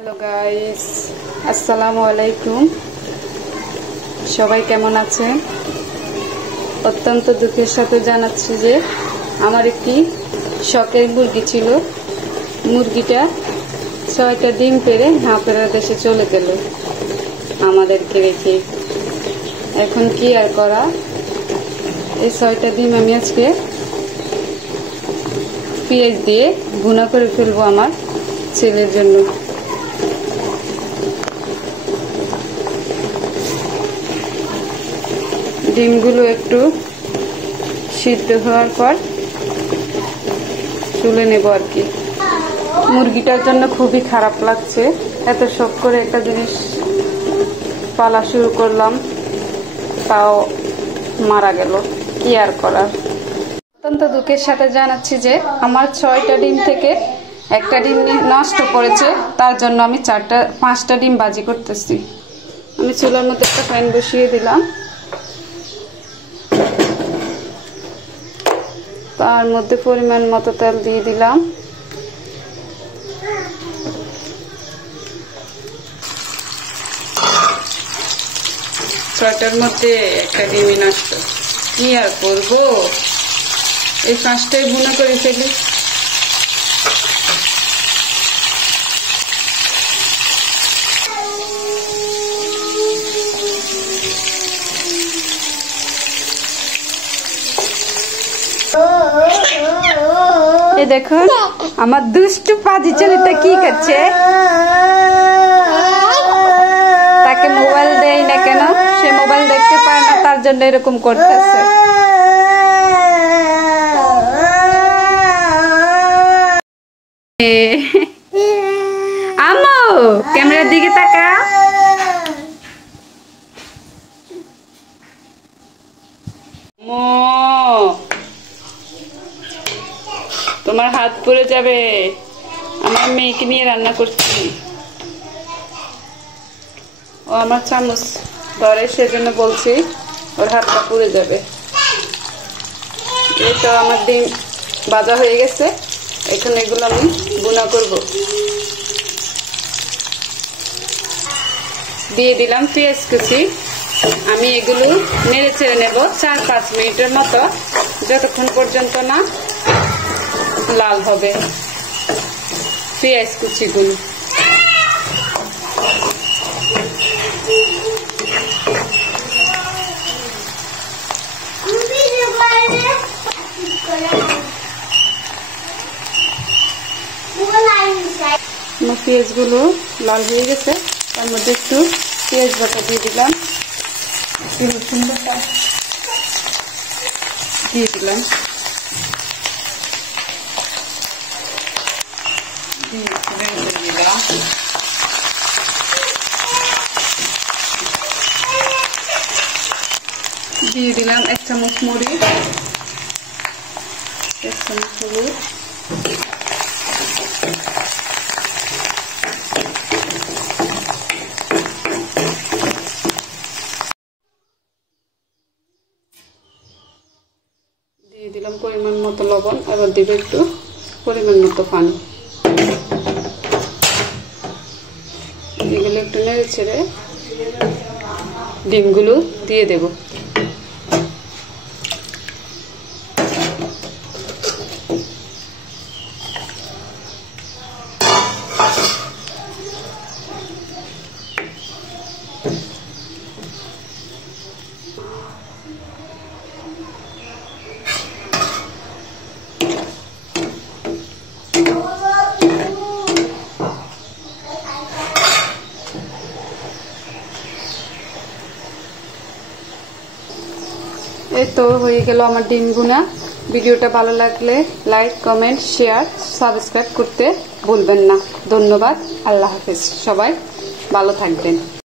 Hello guys, আসসালামু আলাইকুম। সবাই কেমন আছেন? অত্যন্ত দুঃখের সাথে জানাচ্ছি যে আমার একটি শখের মুরগি ছিল। মুরগিটা 6টা ডিম পেড়ে হাঁপেরা দেশে চলে গেল আমাদেরকে রেখে। এখন কি আর করা, এই 6টা ডিম আমি আজকে পেঁয়াজ দিয়ে ভুনা করে ফেলবো আমার ছেলের জন্য। ডিমগুলো একটু সিদ্ধ হওয়ার পর তুলে নেব আর কি। মুরগিটার জন্য খুবই খারাপ লাগছে, এত শখ করে একটা জিনিস পালা শুরু করলাম, তাও মারা গেল। কি আর করার। অত্যন্ত দুঃখের সাথে জানাচ্ছি যে আমার 6টা ডিম থেকে একটা ডিম নষ্ট করেছে, তার জন্য আমি 5টা ডিম বাজি করতেছি। আমি চুলার মধ্যে একটা প্যান বসিয়ে দিলাম, তার মধ্যে পরিমাণ মতো তেল দিয়ে দিলাম। ছয়টার মধ্যে একটা ডিমই নষ্ট, কি আর করবো, এই 5টাই ভুনা করে ফেলি। এই দেখুন আমার দুষ্টু পাজি ছেলেটা কি করছে, তাকে মোবাইল দেই না কেন, সে মোবাইল দেখতে পারে না, তার জন্য এরকম করতেছে। আম্মু ক্যামেরার দিকে তাকা। তোমার হাত পুড়ে যাবে, আমার মেয়েকে নিয়ে রান্না করছি। ও আমার চামচ ধরে, সেজন্য বলছি ওর হাতটা পুড়ে যাবে। এই তো আমার ডিম ভাজা হয়ে গেছে, এখন এগুলো আমি ভুনা করব। দিয়ে দিলাম পেঁয়াজ কুচি। আমি এগুলো নেড়ে ছেড়ে নেব 4-5 মিনিটের মতো, যতক্ষণ পর্যন্ত না লাল হবে পেঁয়াজ কুচিগুলো। আমার পেঁয়াজগুলো লাল হয়ে গেছে, তার মধ্যে একটু পেঁয়াজ বাটা দিয়ে দিলাম, রসুন বাটা দিয়ে দিলাম, দিয়ে দিলাম 1 চামচ মরিচ, 1 চামচ হলুদ, দিয়ে দিলাম পরিমাণ মতো লবণ। এবার দিব একটু পরিমাণ মতো পানি। এগুলো একটু নেড়ে ছেড়ে ডিমগুলো দিয়ে দেব। এই তো হয়ে গেল আমার ডিম ভুনা। ভিডিওটা ভালো লাগলে লাইক, কমেন্ট, শেয়ার, সাবস্ক্রাইব করতে ভুলবেন না। ধন্যবাদ। আল্লাহ হাফেজ। সবাই ভালো থাকবেন।